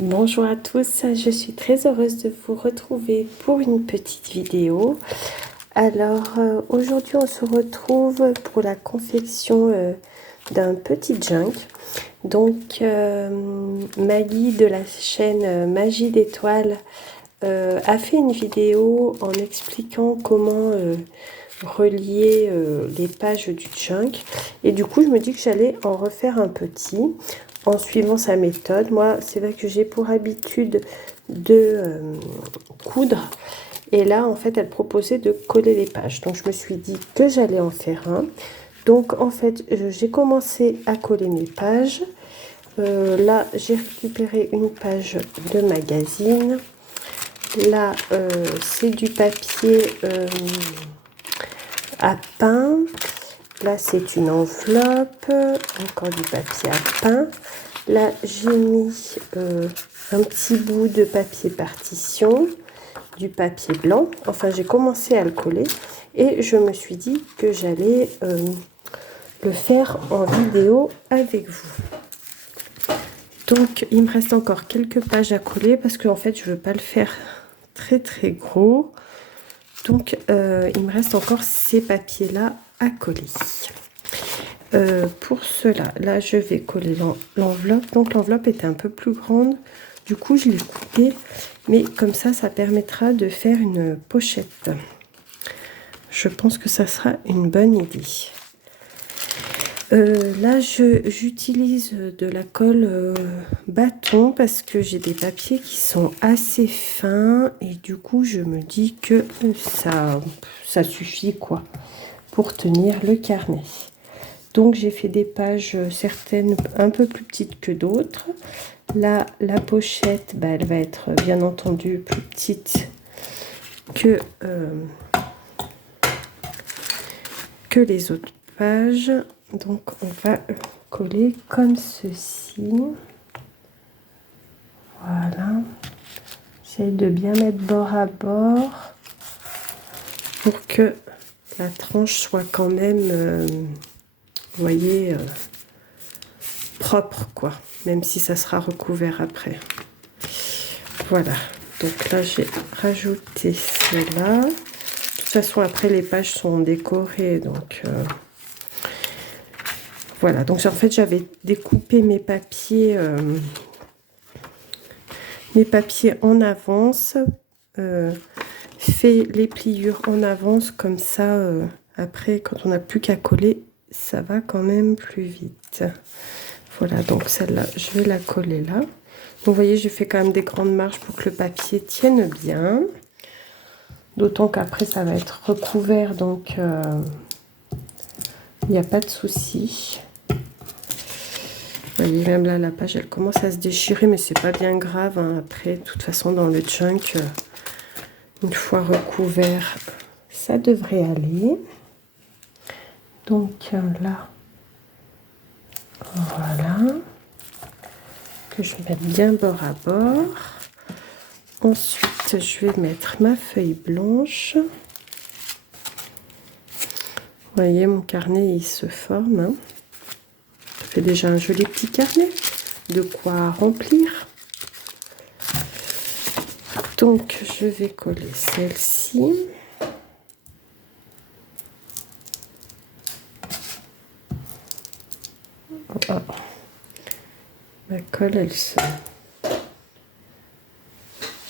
Bonjour à tous, je suis très heureuse de vous retrouver pour une petite vidéo. Alors aujourd'hui on se retrouve pour la confection d'un petit junk. Donc Maggie de la chaîne Magie d'étoiles a fait une vidéo en expliquant comment relier les pages du junk. Et du coup je me dis que j'allais en refaire un petit en suivant sa méthode. Moi, c'est vrai que j'ai pour habitude de coudre. Et là, en fait, elle proposait de coller les pages. Donc, je me suis dit que j'allais en faire un. Donc, en fait, j'ai commencé à coller mes pages. Là, j'ai récupéré une page de magazine. Là, c'est du papier à pain. Là, c'est une enveloppe, encore du papier à pain. Là, j'ai mis un petit bout de papier partition, du papier blanc. Enfin, j'ai commencé à le coller et je me suis dit que j'allais le faire en vidéo avec vous. Donc, il me reste encore quelques pages à coller parce qu'en fait, je ne veux pas le faire très gros. Donc, il me reste encore ces papiers-là à coller. Pour cela, là, je vais coller l'enveloppe. Donc, l'enveloppe était un peu plus grande. Du coup, je l'ai coupée. Mais comme ça permettra de faire une pochette. Je pense que ça sera une bonne idée. Là, j'utilise de la colle bâton parce que j'ai des papiers qui sont assez fins. Et du coup, je me dis que ça suffit quoi pour tenir le carnet. Donc j'ai fait des pages, certaines un peu plus petites que d'autres. Là, la pochette, elle va être bien entendu plus petite que les autres pages. Donc on va coller comme ceci. Voilà. J'essaie de bien mettre bord à bord pour que la tranche soit quand même, vous voyez, propre quoi, même si ça sera recouvert après. Voilà, donc là j'ai rajouté cela. De toute façon après les pages sont décorées, donc voilà. Donc en fait j'avais découpé mes papiers en avance, fait les pliures en avance, comme ça après quand on n'a plus qu'à coller, ça va quand même plus vite. Voilà, donc celle-là, je vais la coller là. Donc, vous voyez, j'ai fait quand même des grandes marges pour que le papier tienne bien. D'autant qu'après, ça va être recouvert, donc il n'y a pas de souci. Vous voyez, même là, la page, elle commence à se déchirer, mais c'est pas bien grave. Hein. Après, de toute façon, dans le junk, une fois recouvert, ça devrait aller. Donc là, voilà. Que je mette bien bord à bord. Ensuite, je vais mettre ma feuille blanche. Vous voyez, mon carnet, il se forme. Hein. Ça fait déjà un joli petit carnet. De quoi remplir. Donc, je vais coller celle-ci. Oh. Ma colle, elle se...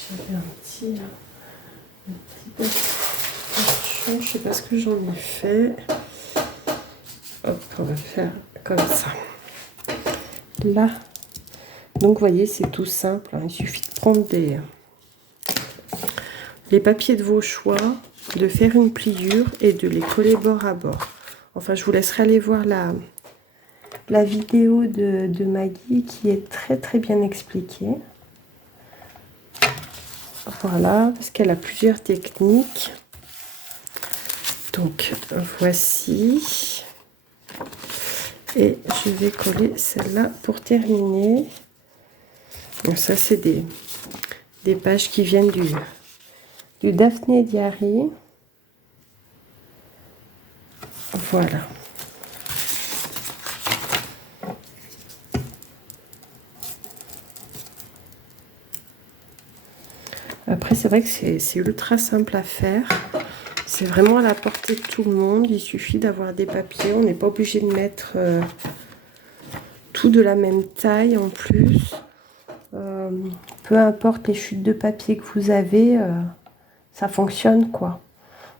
J'avais un petit torchon, je ne sais pas ce que j'en ai fait. Hop, on va faire comme ça. Là, donc vous voyez, c'est tout simple. Hein. Il suffit de prendre les papiers de vos choix, de faire une pliure et de les coller bord à bord. Enfin, je vous laisserai aller voir la vidéo de Maggie qui est très bien expliquée. Voilà, parce qu'elle a plusieurs techniques. Donc, voici. Et je vais coller celle-là pour terminer. Donc ça, c'est des pages qui viennent du Daphné Diary. Voilà. Après, c'est vrai que c'est ultra simple à faire. C'est vraiment à la portée de tout le monde. Il suffit d'avoir des papiers. On n'est pas obligé de mettre tout de la même taille en plus. Peu importe les chutes de papier que vous avez, ça fonctionne quoi.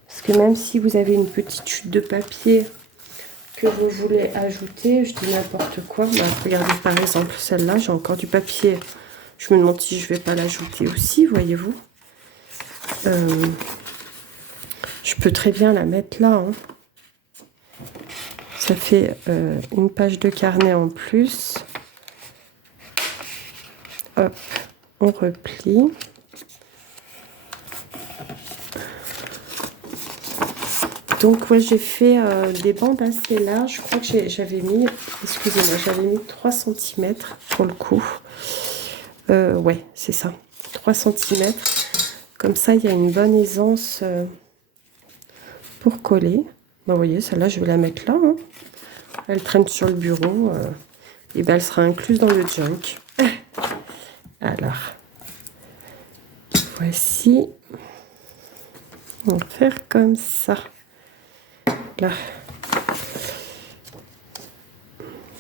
Parce que même si vous avez une petite chute de papier que vous voulez ajouter, je dis n'importe quoi. Bah, regardez par exemple celle-là, j'ai encore du papier. Je me demande si je vais pas l'ajouter aussi, voyez-vous. Je peux très bien la mettre là. Hein. Ça fait une page de carnet en plus. Hop, on replie. Donc, ouais, j'ai fait des bandes assez larges. Je crois que j'avais mis, excusez-moi, j'avais mis 3 cm pour le coup. Ouais, c'est ça, 3 cm. Comme ça, il y a une bonne aisance pour coller. Ben, vous voyez, celle-là, je vais la mettre là. Hein. Elle traîne sur le bureau. Et ben, elle sera incluse dans le junk. Alors, voici. On va faire comme ça. Là.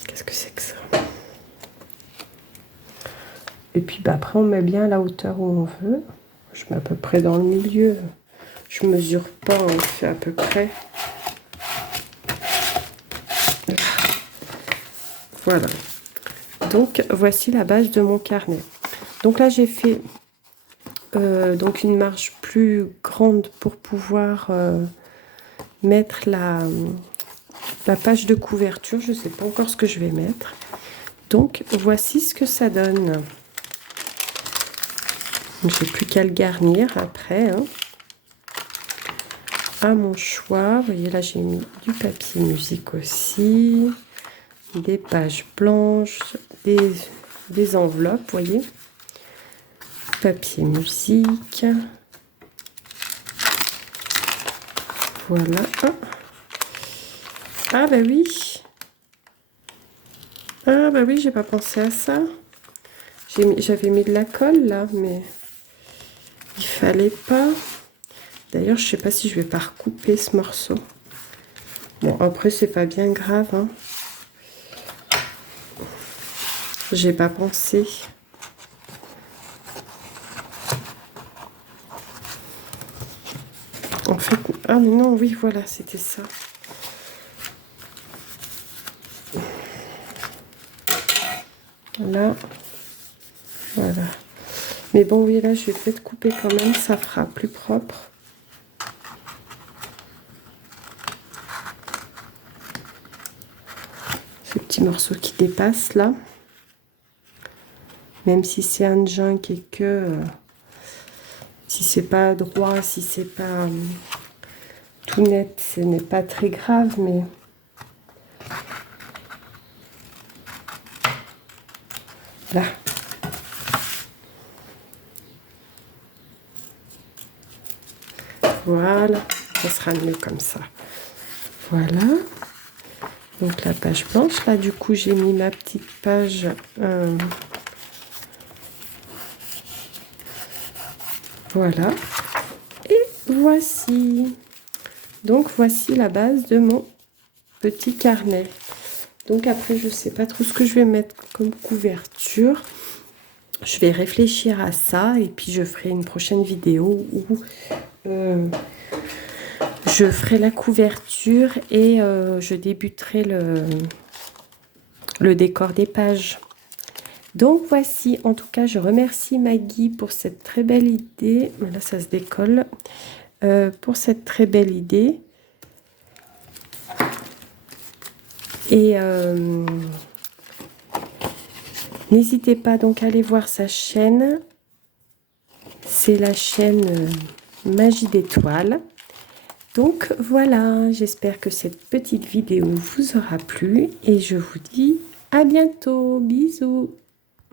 Qu'est-ce que c'est que ça? Et puis bah, après, on met bien à la hauteur où on veut. Je mets à peu près dans le milieu. Je mesure pas, on fait à peu près. Voilà. Donc, voici la base de mon carnet. Donc là, j'ai fait donc une marge plus grande pour pouvoir mettre la page de couverture. Je ne sais pas encore ce que je vais mettre. Donc, voici ce que ça donne. J'ai plus qu'à le garnir après. Hein. À mon choix. Vous voyez, là, j'ai mis du papier musique aussi. Des pages blanches. Des enveloppes, vous voyez. Papier musique. Voilà. Ah bah oui. Ah bah oui, j'ai pas pensé à ça. J'avais mis de la colle là, mais il fallait pas. D'ailleurs, je sais pas si je vais pas recouper ce morceau. Bon, après c'est pas bien grave. Hein. J'ai pas pensé. En fait, ah mais non, oui, voilà, c'était ça. Là, voilà. Mais bon, oui, là, je vais peut-être couper quand même, ça fera plus propre. Ce petit morceau qui dépasse, là. Même si c'est un junk et que... si c'est pas droit, si c'est pas tout net, ce n'est pas très grave, mais... Là. Voilà, ça sera mieux comme ça. Voilà. Donc la page blanche, là du coup j'ai mis ma petite page voilà. Et voici. Donc voici la base de mon petit carnet. Donc après je sais pas trop ce que je vais mettre comme couverture. Je vais réfléchir à ça et puis je ferai une prochaine vidéo où je ferai la couverture et je débuterai le décor des pages. Donc voici, en tout cas, je remercie Maggie pour cette très belle idée. Là, ça se décolle. Pour cette très belle idée. Et n'hésitez pas donc à aller voir sa chaîne. C'est la chaîne Magie d'étoiles. Donc voilà, j'espère que cette petite vidéo vous aura plu et je vous dis à bientôt. Bisous.